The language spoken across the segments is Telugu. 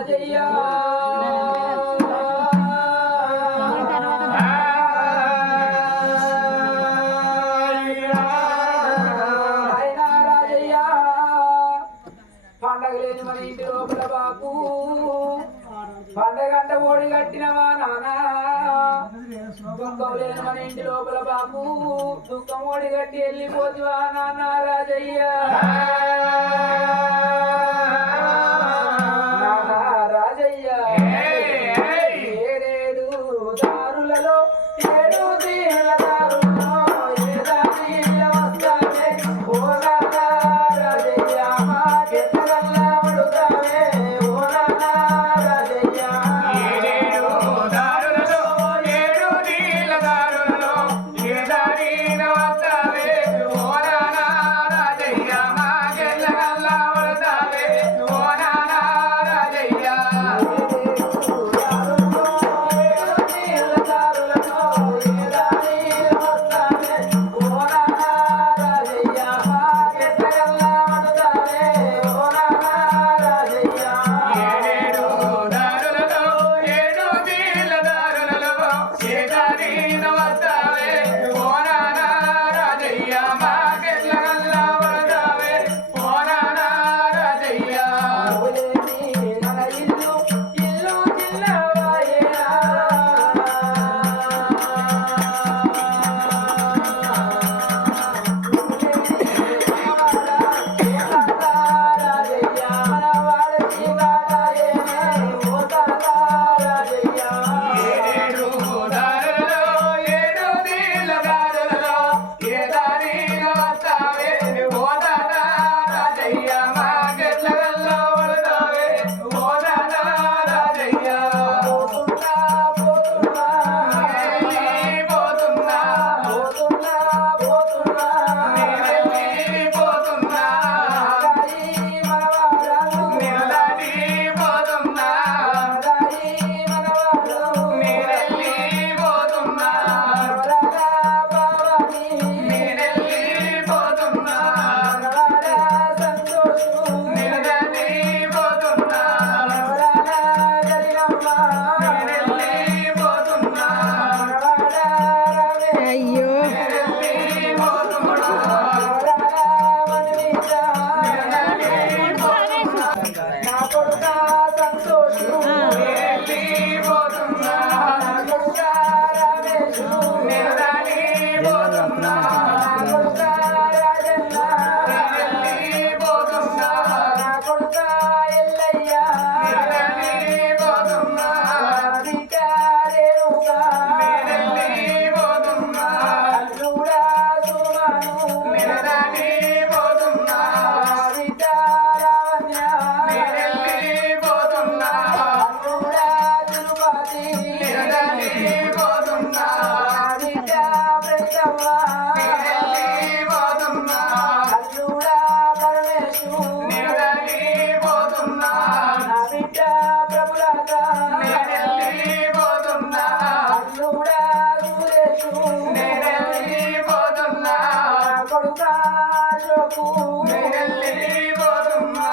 రాజయ్యా పండగంట ఓడి కట్టినవా నానా దుఃఖం లేని మన ఇంటి లోపల బాబు దుఃఖం ఓడి కట్టి వెళ్ళిపోతివా నాన్న రాజయ్యా. చెడు దీలదారు నేనెళ్ళిపోతున్నా కొడుకా చోకు నేనెళ్ళిపోతున్నా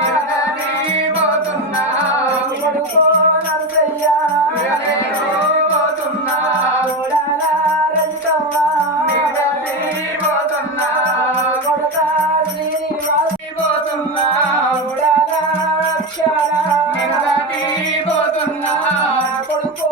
నేనెళ్ళిపోతున్నా కొడుకో నర్సయ్యా నేనెళ్ళిపోతున్నా కొడుకో